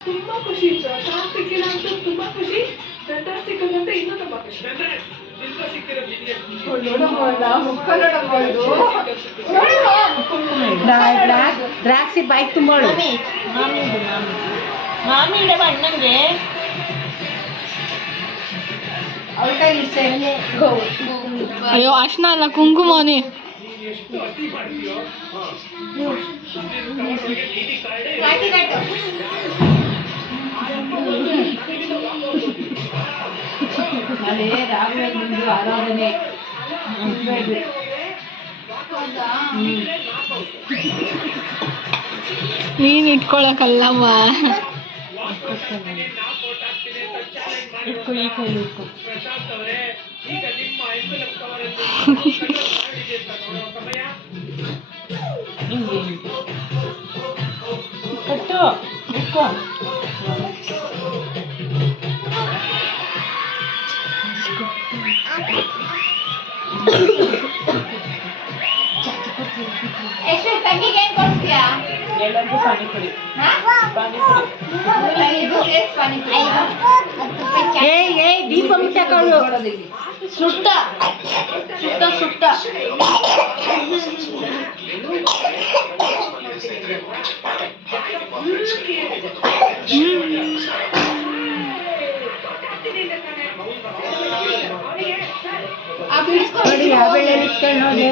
ತುಂಬಾ ಖುಷಿ ಇತ್ತು. ಶಾರ್ಟ್ ಸಿಕ್ಕಿಲ್ಲ ಅಂತ ತುಂಬಾ ಖುಷಿ, ಸೆಂಟರ್ ಸಿಕ್ಕದಂತ ಇನ್ನೂ ತುಂಬಾ ಖುಷಿ. ದ್ರಾಕ್ಷಿ ಬಾಯ್ಕ್ ತುಂಬೋಳು. ಮಾಮಿ ಇಡವ ಅಣ್ಣಂಗೆ ಅಯ್ಯೋ ಅರ್ಶನ ಅಲ್ಲ ಕುಂಕುಮನೇ. ಅದೇ ರಾಘವೇಂದ್ರ ಆರಾಧನೆ ನೀನ್ ಇಟ್ಕೊಳಕಲ್ಲಮ್ಮ. ಇಟ್ಕೊ ಈ ಕೈಲಿ ಇಟ್ಕೊ. ಕಟ್ಟು ಇಟ್ಕೊ. ಎಲ್ಲರಿಗೂ ಪಾನಿಪುರಿ. ಏಯ್ ದೀಪ ಮುಟ್ಟಕೊಂಡು ಸುಟ್ಟ ಸುಟ್ಟ ಸುಟ್ಟ ನೋಡಿ ಆ ಬೆಳೆ ಇಟ್ಕೊಂಡು ನೋಡಿ.